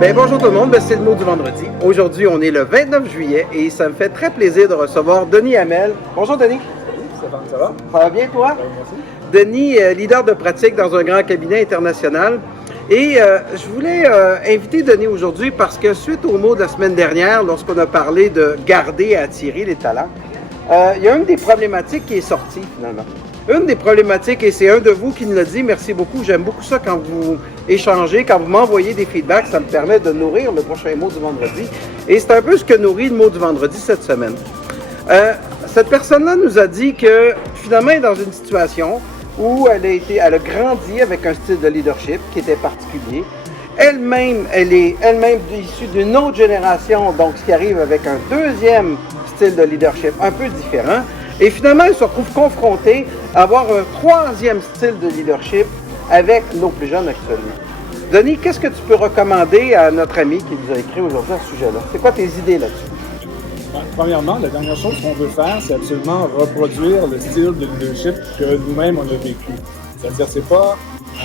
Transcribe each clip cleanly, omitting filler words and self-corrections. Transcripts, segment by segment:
Bonjour tout le monde, c'est le mot du vendredi. Aujourd'hui, on est le 29 juillet et ça me fait très plaisir de recevoir Denis Hamel. Bonjour Denis. Salut Stéphane, ça va? Ça va bien toi? Merci. Denis, leader de pratique dans un grand cabinet international. Et je voulais inviter Denis aujourd'hui parce que suite au mot de la semaine dernière, lorsqu'on a parlé de garder et attirer les talents, il y a une des problématiques qui est sortie finalement. Une des problématiques, et c'est un de vous qui nous l'a dit, merci beaucoup, j'aime beaucoup ça quand vous échangez, quand vous m'envoyez des feedbacks, ça me permet de nourrir le prochain mot du vendredi. Et c'est un peu ce que nourrit le mot du vendredi cette semaine. Cette personne-là nous a dit que finalement elle est dans une situation où elle a grandi avec un style de leadership qui était particulier. Elle est elle-même issue d'une autre génération, donc ce qui arrive avec un deuxième style de leadership un peu différent. Et finalement, elle se retrouve confrontée à avoir un troisième style de leadership avec nos plus jeunes actuellement. Denis, qu'est-ce que tu peux recommander à notre ami qui nous a écrit aujourd'hui à ce sujet-là? C'est quoi tes idées là-dessus? Premièrement, la dernière chose qu'on veut faire, c'est absolument reproduire le style de leadership que nous-mêmes on a vécu. C'est-à-dire, c'est pas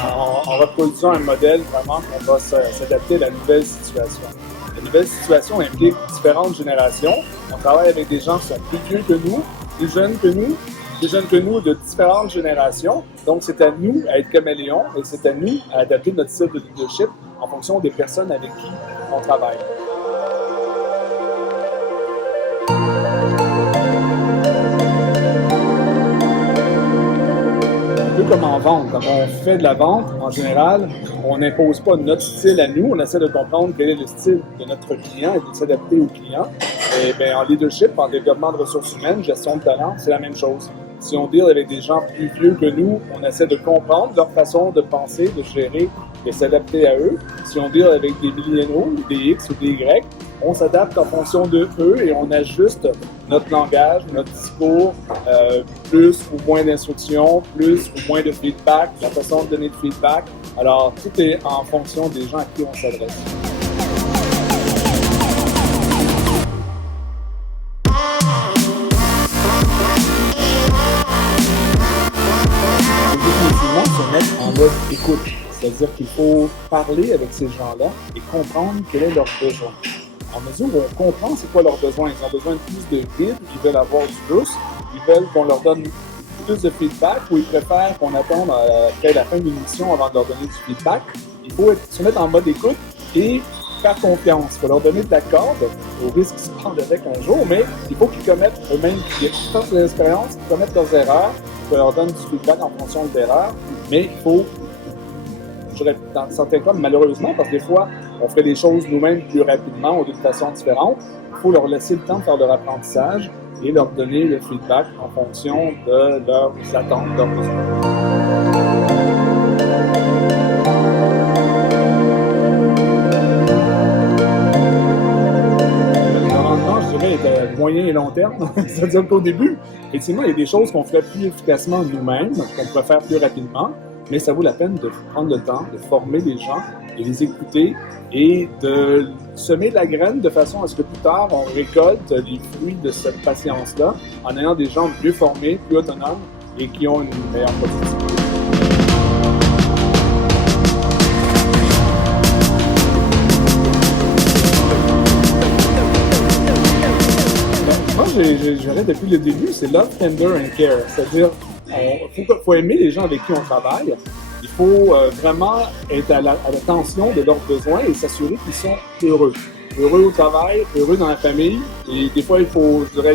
en reproduisant un modèle vraiment qu'on va s'adapter à la nouvelle situation. La nouvelle situation implique différentes générations. On travaille avec des gens qui sont plus vieux que nous, plus jeunes que nous de différentes générations. Donc, c'est à nous à être caméléons et c'est à nous à adapter notre style de leadership en fonction des personnes avec qui on travaille. Un peu comme en vente. Quand on fait de la vente, en général, on n'impose pas notre style à nous. On essaie de comprendre quel est le style de notre client et de s'adapter au client. Et bien, en leadership, en développement de ressources humaines, gestion de talent, c'est la même chose. Si on deal avec des gens plus vieux que nous, on essaie de comprendre leur façon de penser, de gérer, de s'adapter à eux. Si on deal avec des milléniaux, des X ou des Y, on s'adapte en fonction de eux et on ajuste notre langage, notre discours, plus ou moins d'instructions, plus ou moins de feedback, la façon de donner de feedback. Alors, tout est en fonction des gens à qui on s'adresse. Se mettre en mode écoute. C'est-à-dire qu'il faut parler avec ces gens-là et comprendre quel est leur besoin. En mesure où on comprend c'est quoi leurs besoins, ils ont besoin de plus de vide, ils veulent avoir du plus, ils veulent qu'on leur donne plus de feedback ou ils préfèrent qu'on attende après la fin de l'émission avant de leur donner du feedback. Il faut se mettre en mode écoute et faire confiance. Il faut leur donner de la corde au risque qu'ils se prennent avec un jour, mais il faut qu'ils commettent eux-mêmes, qu'ils fassent des expériences, qu'ils commettent leurs erreurs. On leur donne du feedback en fonction de l'erreur, mais il faut, je dirais, dans certains cas, malheureusement, parce que des fois, on fait les choses nous-mêmes plus rapidement ou d'une façon différente, il faut leur laisser le temps de faire leur apprentissage et leur donner le feedback en fonction de leurs attentes, de leurs besoins. De moyen et long terme. C'est-à-dire qu'au début, effectivement, il y a des choses qu'on ferait plus efficacement nous-mêmes, qu'on pourrait faire plus rapidement, mais ça vaut la peine de prendre le temps, de former les gens, de les écouter et de semer la graine de façon à ce que plus tard, on récolte les fruits de cette patience-là en ayant des gens mieux formés, plus autonomes et qui ont une meilleure productivité. J'aurais depuis le début, c'est love, tender and care. C'est-à-dire, il faut aimer les gens avec qui on travaille. Il faut vraiment être à l'attention de leurs besoins et s'assurer qu'ils sont heureux. Heureux au travail, heureux dans la famille. Et des fois, il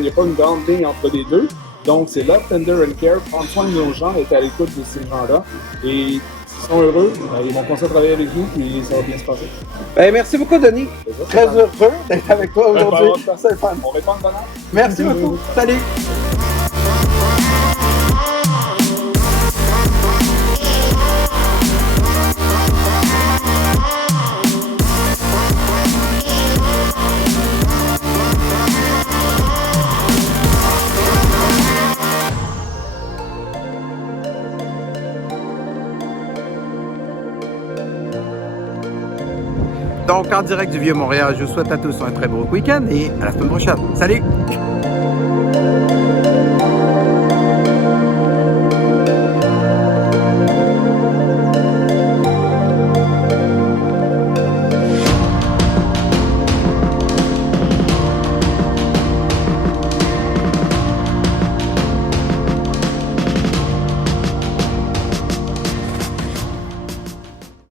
n'y a pas une grande ligne entre les deux. Donc, c'est love, tender and care. Prendre soin de nos gens, être à l'écoute de ces gens-là. Et s'ils sont heureux, ils vont commencer à travailler avec nous et ça va bien se passer. Merci beaucoup, Denis. Très heureux d'être avec toi aujourd'hui. C'est le fun. On répond le bonheur. Merci beaucoup. Salut. Donc, en direct du Vieux-Montréal, je vous souhaite à tous un très beau week-end et à la semaine prochaine. Salut!